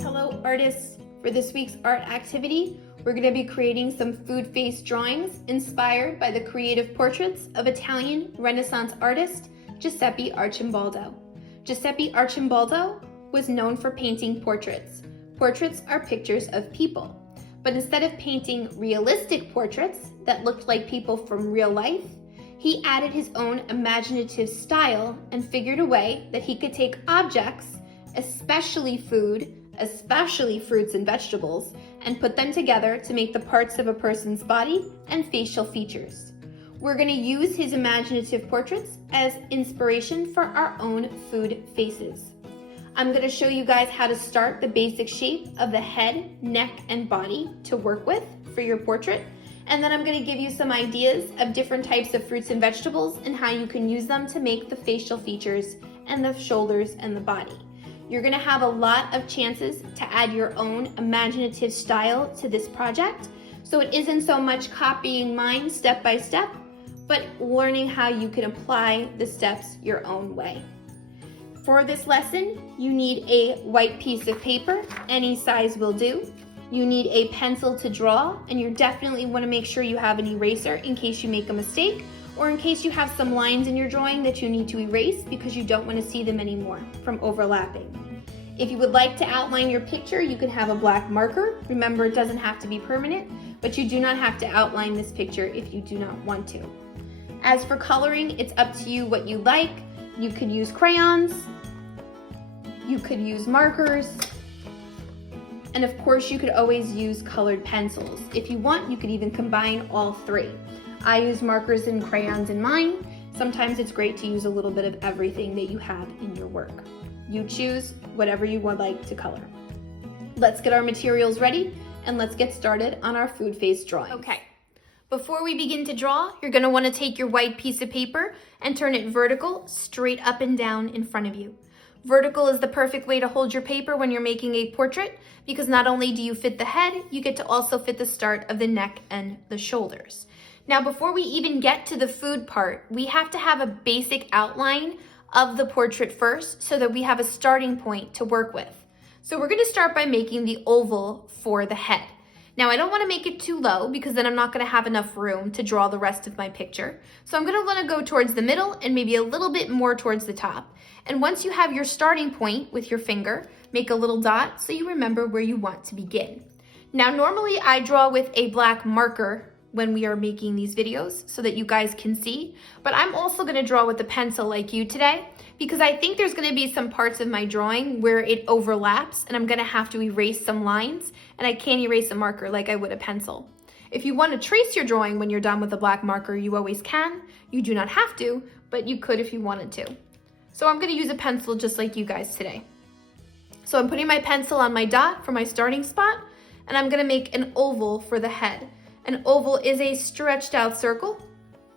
Hello artists! For this week's art activity, we're going to be creating some food face drawings inspired by the creative portraits of Italian Renaissance artist Giuseppe Arcimboldo. Giuseppe Arcimboldo was known for painting portraits. Portraits are pictures of people, but instead of painting realistic portraits that looked like people from real life, he added his own imaginative style and figured a way that he could take objects, especially food, especially fruits and vegetables, and put them together to make the parts of a person's body and facial features. We're going to use his imaginative portraits as inspiration for our own food faces. I'm going to show you guys how to start the basic shape of the head, neck, and body to work with for your portrait. And then I'm going to give you some ideas of different types of fruits and vegetables and how you can use them to make the facial features and the shoulders and the body. You're going to have a lot of chances to add your own imaginative style to this project. So it isn't so much copying mine step by step, but learning how you can apply the steps your own way. For this lesson, you need a white piece of paper, any size will do. You need a pencil to draw, and you definitely want to make sure you have an eraser in case you make a mistake, or in case you have some lines in your drawing that you need to erase because you don't want to see them anymore from overlapping. If you would like to outline your picture, you can have a black marker. Remember, it doesn't have to be permanent, but you do not have to outline this picture if you do not want to. As for coloring, it's up to you what you like. You could use crayons, you could use markers, and of course you could always use colored pencils. If you want, you could even combine all three. I use markers and crayons in mine. Sometimes it's great to use a little bit of everything that you have in your work. You choose whatever you would like to color. Let's get our materials ready and let's get started on our food face drawing. Okay, before we begin to draw, you're gonna wanna take your white piece of paper and turn it vertical, straight up and down in front of you. Vertical is the perfect way to hold your paper when you're making a portrait because not only do you fit the head, you get to also fit the start of the neck and the shoulders. Now, before we even get to the food part, we have to have a basic outline of the portrait first so that we have a starting point to work with. So we're gonna start by making the oval for the head. Now, I don't wanna make it too low because then I'm not gonna have enough room to draw the rest of my picture. So I'm gonna wanna go towards the middle and maybe a little bit more towards the top. And once you have your starting point with your finger, make a little dot so you remember where you want to begin. Now, normally I draw with a black marker when we are making these videos so that you guys can see, but I'm also gonna draw with a pencil like you today because I think there's gonna be some parts of my drawing where it overlaps and I'm gonna have to erase some lines and I can't erase a marker like I would a pencil. If you wanna trace your drawing when you're done with a black marker, you always can. You do not have to, but you could if you wanted to. So I'm gonna use a pencil just like you guys today. So I'm putting my pencil on my dot for my starting spot and I'm gonna make an oval for the head. An oval is a stretched out circle.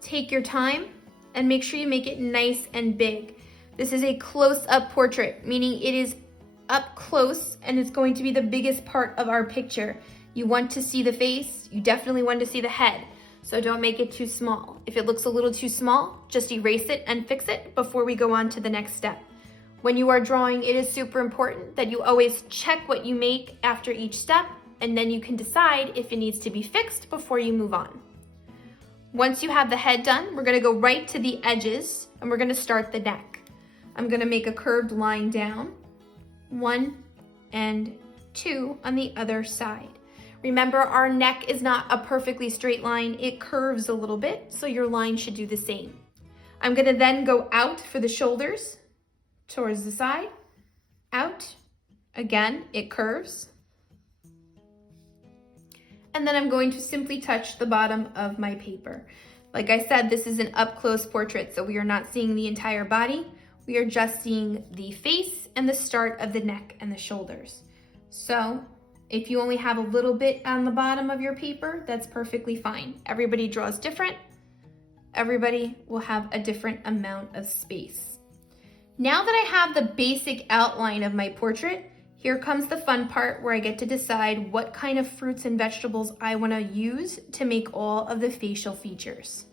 Take your time and make sure you make it nice and big. This is a close-up portrait, meaning it is up close and it's going to be the biggest part of our picture. You want to see the face, you definitely want to see the head, so don't make it too small. If it looks a little too small, just erase it and fix it before we go on to the next step. When you are drawing, it is super important that you always check what you make after each step and then you can decide if it needs to be fixed before you move on. Once you have the head done, we're gonna go right to the edges and we're gonna start the neck. I'm gonna make a curved line down, 1 and 2 on the other side. Remember, our neck is not a perfectly straight line, it curves a little bit, so your line should do the same. I'm gonna then go out for the shoulders, towards the side, out, again, it curves. And then I'm going to simply touch the bottom of my paper. Like I said, this is an up-close portrait, so we are not seeing the entire body. We are just seeing the face and the start of the neck and the shoulders. So if you only have a little bit on the bottom of your paper, that's perfectly fine. Everybody draws different. Everybody will have a different amount of space. Now that I have the basic outline of my portrait, here comes the fun part where I get to decide what kind of fruits and vegetables I want to use to make all of the facial features.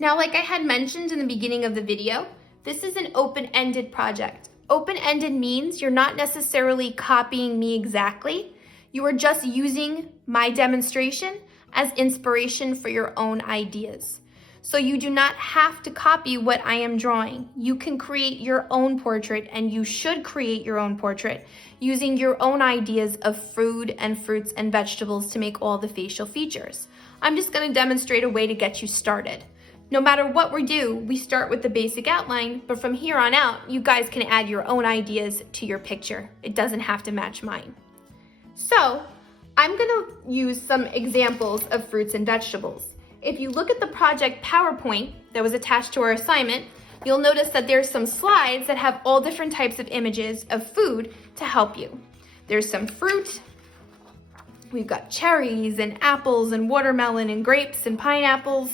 Now, like I had mentioned in the beginning of the video, this is an open-ended project. Open-ended means you're not necessarily copying me exactly. You are just using my demonstration as inspiration for your own ideas. So you do not have to copy what I am drawing. You can create your own portrait, and you should create your own portrait using your own ideas of food and fruits and vegetables to make all the facial features. I'm just going to demonstrate a way to get you started. No matter what we do, we start with the basic outline, but from here on out, you guys can add your own ideas to your picture. It doesn't have to match mine. So I'm going to use some examples of fruits and vegetables. If you look at the project PowerPoint that was attached to our assignment, you'll notice that there's some slides that have all different types of images of food to help you. There's some fruit. We've got cherries and apples and watermelon and grapes and pineapples,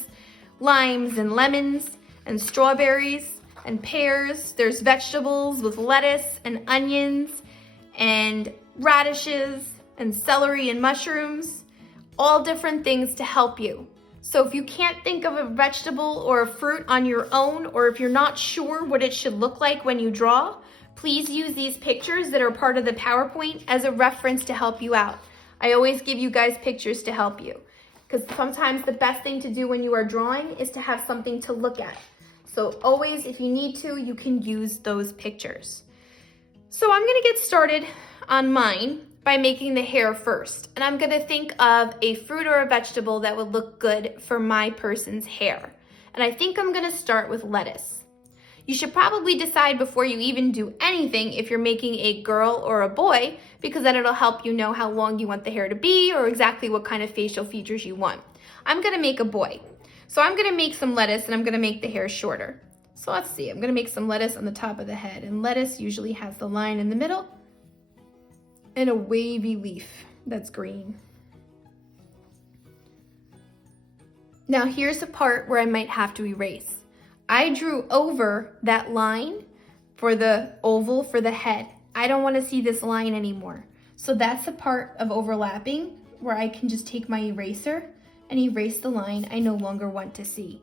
limes and lemons and strawberries and pears. There's vegetables with lettuce and onions and radishes and celery and mushrooms, all different things to help you. So if you can't think of a vegetable or a fruit on your own, or if you're not sure what it should look like when you draw, please use these pictures that are part of the PowerPoint as a reference to help you out. I always give you guys pictures to help you, because sometimes the best thing to do when you are drawing is to have something to look at. So always, if you need to, you can use those pictures. So I'm gonna get started on mine by making the hair first. And I'm gonna think of a fruit or a vegetable that would look good for my person's hair. And I think I'm gonna start with lettuce. You should probably decide before you even do anything if you're making a girl or a boy, because then it'll help you know how long you want the hair to be or exactly what kind of facial features you want. I'm gonna make a boy. So I'm gonna make some lettuce and I'm gonna make the hair shorter. So let's see, I'm gonna make some lettuce on the top of the head, and lettuce usually has the line in the middle and a wavy leaf that's green. Now here's the part where I might have to erase. I drew over that line for the oval for the head. I don't want to see this line anymore. So that's the part of overlapping where I can just take my eraser and erase the line I no longer want to see.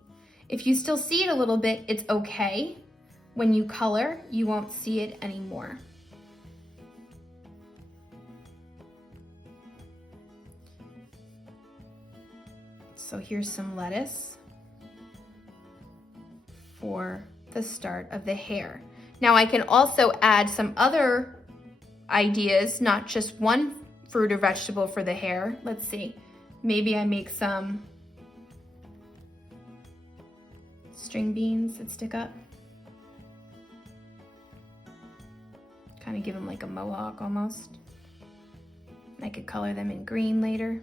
If you still see it a little bit, it's okay. When you color, you won't see it anymore. So here's some lettuce for the start of the hair. Now I can also add some other ideas, not just one fruit or vegetable for the hair. Let's see, maybe I make some string beans that stick up. Kind of give them like a mohawk almost. I could color them in green later.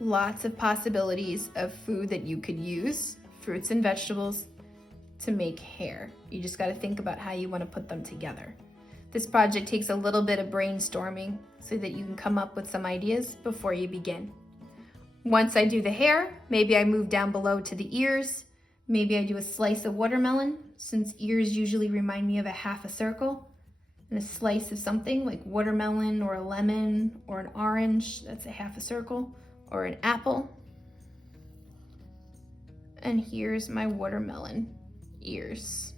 Lots of possibilities of food that you could use, fruits and vegetables, to make hair. You just got to think about how you want to put them together. This project takes a little bit of brainstorming so that you can come up with some ideas before you begin. Once I do the hair, maybe I move down below to the ears. Maybe I do a slice of watermelon, since ears usually remind me of a half a circle. And a slice of something like watermelon or a lemon or an orange, that's a half a circle. Or an apple. And here's my watermelon ears.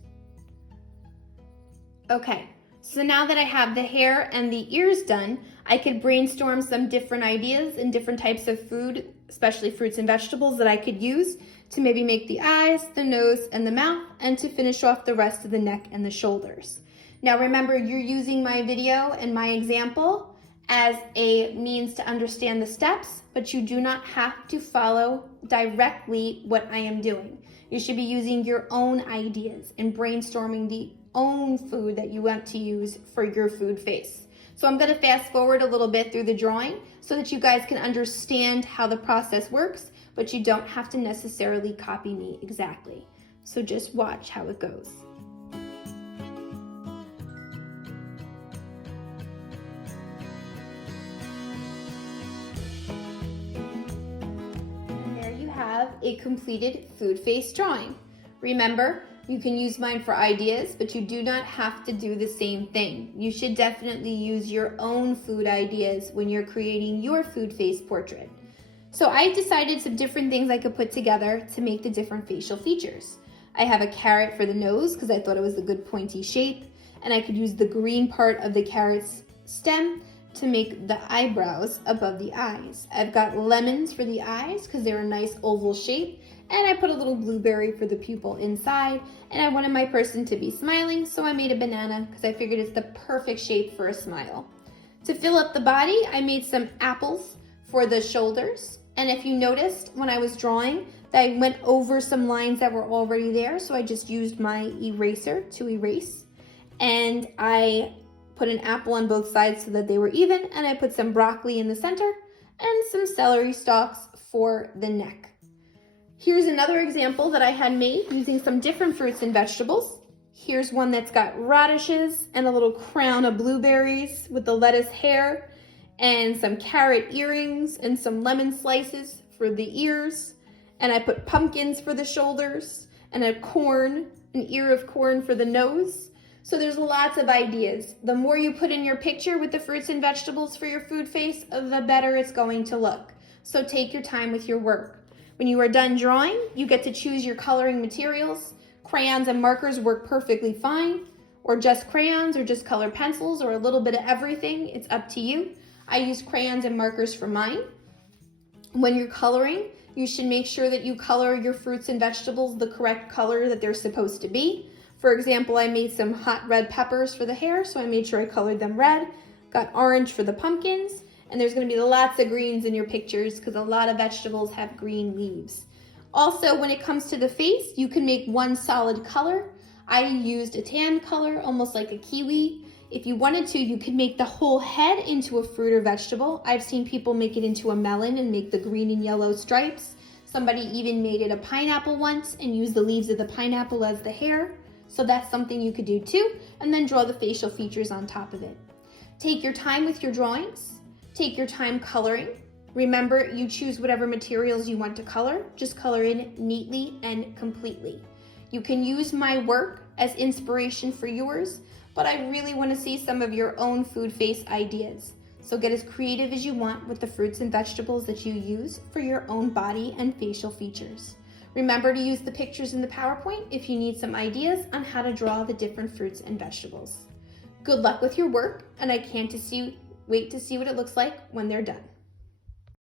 Okay, so now that I have the hair and the ears done, I could brainstorm some different ideas and different types of food, especially fruits and vegetables, that I could use to maybe make the eyes, the nose, and the mouth, and to finish off the rest of the neck and the shoulders. Now remember, you're using my video and my example as a means to understand the steps, but you do not have to follow directly what I am doing. You should be using your own ideas and brainstorming the own food that you want to use for your food face. So I'm gonna fast forward a little bit through the drawing so that you guys can understand how the process works, but you don't have to necessarily copy me exactly. So just watch how it goes. A completed food face drawing. Remember, you can use mine for ideas, but you do not have to do the same thing. You should definitely use your own food ideas when you're creating your food face portrait. So I decided some different things I could put together to make the different facial features. I have a carrot for the nose because I thought it was a good pointy shape, and I could use the green part of the carrot's stem to make the eyebrows above the eyes. I've got lemons for the eyes because they're a nice oval shape, and I put a little blueberry for the pupil inside, and I wanted my person to be smiling, so I made a banana because I figured it's the perfect shape for a smile. To fill up the body, I made some apples for the shoulders, and if you noticed when I was drawing that I went over some lines that were already there, so I just used my eraser to erase, and I put an apple on both sides so that they were even, and I put some broccoli in the center and some celery stalks for the neck. Here's another example that I had made using some different fruits and vegetables. Here's one that's got radishes and a little crown of blueberries with the lettuce hair and some carrot earrings and some lemon slices for the ears. And I put pumpkins for the shoulders and an ear of corn for the nose. So there's lots of ideas. The more you put in your picture with the fruits and vegetables for your food face, the better it's going to look. So take your time with your work. When you are done drawing, you get to choose your coloring materials. Crayons and markers work perfectly fine, or just crayons, or just colored pencils, or a little bit of everything. It's up to you. I use crayons and markers for mine. When you're coloring, you should make sure that you color your fruits and vegetables the correct color that they're supposed to be. For example, I made some hot red peppers for the hair, so I made sure I colored them red. Got orange for the pumpkins, and there's going to be lots of greens in your pictures because a lot of vegetables have green leaves. Also, when it comes to the face, you can make one solid color. I used a tan color, almost like a kiwi. If you wanted to, you could make the whole head into a fruit or vegetable. I've seen people make it into a melon and make the green and yellow stripes. Somebody even made it a pineapple once and used the leaves of the pineapple as the hair. So that's something you could do too, and then draw the facial features on top of it. Take your time with your drawings. Take your time coloring. Remember, you choose whatever materials you want to color. Just color in neatly and completely. You can use my work as inspiration for yours, but I really want to see some of your own food face ideas. So get as creative as you want with the fruits and vegetables that you use for your own body and facial features. Remember to use the pictures in the PowerPoint if you need some ideas on how to draw the different fruits and vegetables. Good luck with your work, and I can't wait to see what it looks like when they're done.